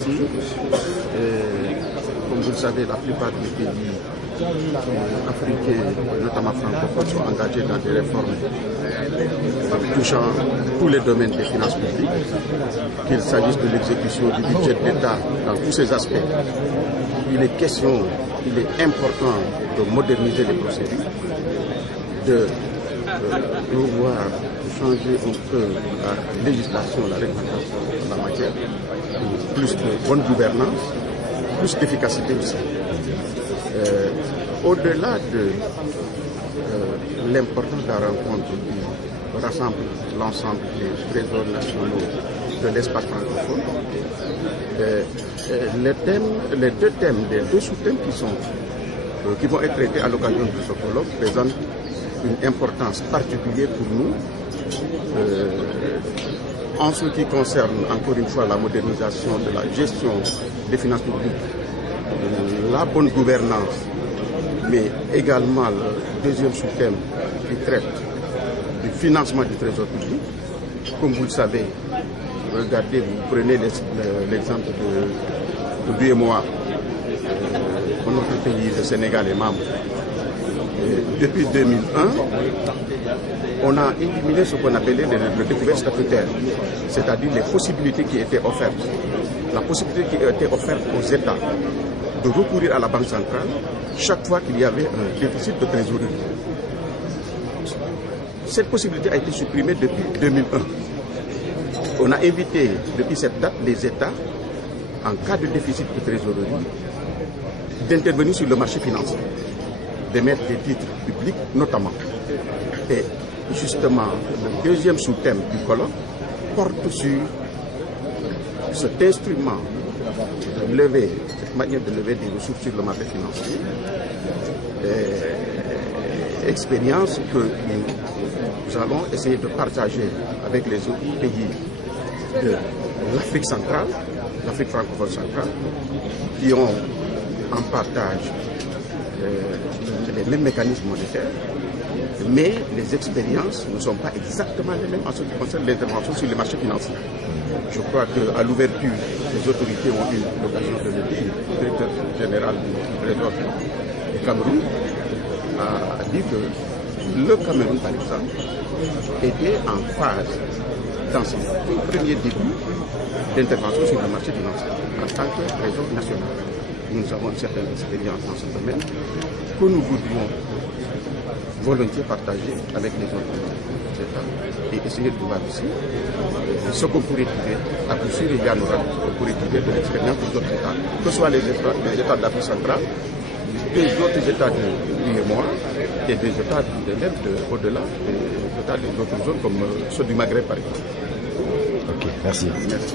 Comme vous le savez, la plupart des pays africains, notamment francophones, sont engagés dans des réformes touchant tous les domaines des finances publiques, qu'il s'agisse de l'exécution du budget de l'État dans tous ses aspects. Il est important de moderniser les procédures, de revoir, changer un peu la législation, la réglementation en la matière, plus de bonne gouvernance, plus d'efficacité aussi. Au-delà de l'importance de la rencontre qui rassemble l'ensemble des trésors nationaux de l'espace francophone, les deux sous-thèmes qui vont être traités à l'occasion de ce colloque présentent une importance particulière pour nous en ce qui concerne encore une fois la modernisation de la gestion des finances publiques, la bonne gouvernance, mais également le deuxième sous-thème qui traite du financement du trésor public. Comme vous le savez, regardez, vous prenez l'exemple de l'UEMOA, notre pays, le Sénégal est membre. Depuis 2001, on a éliminé ce qu'on appelait le découvert statutaire, c'est-à-dire les possibilités qui étaient offertes. La possibilité qui était offerte aux États de recourir à la Banque centrale chaque fois qu'il y avait un déficit de trésorerie. Cette possibilité a été supprimée depuis 2001. On a invité depuis cette date les États, en cas de déficit de trésorerie, d'intervenir sur le marché financier, d'émettre des titres publics notamment. Et justement, le deuxième sous-thème du colloque porte sur cet instrument de lever, cette manière de lever des ressources sur le marché financier, expérience que nous allons essayer de partager avec les autres pays de l'Afrique centrale, l'Afrique francophone centrale, qui ont en partage les mêmes mécanismes monétaires, mais les expériences ne sont pas exactement les mêmes en ce qui concerne l'intervention sur les marchés financiers. Je crois qu'à l'ouverture, les autorités ont eu l'occasion de le dire. Le directeur général du Trésor du Cameroun a dit que le Cameroun, par exemple, était en phase dans son premier début d'intervention sur le marché financier en tant que trésor national. Nous avons une certaine expérience dans ce domaine que nous voudrions volontiers partager avec les autres États et essayer de voir aussi ce qu'on pourrait tirer. À coup sûr, il y en aura qu'on pourrait tirer de l'expérience des autres États, que ce soit les États de l'Afrique centrale, des autres États de l'UEMOA et des États de l'Est au-delà, des États des autres zones comme ceux du Maghreb par exemple. Ok, merci. Merci.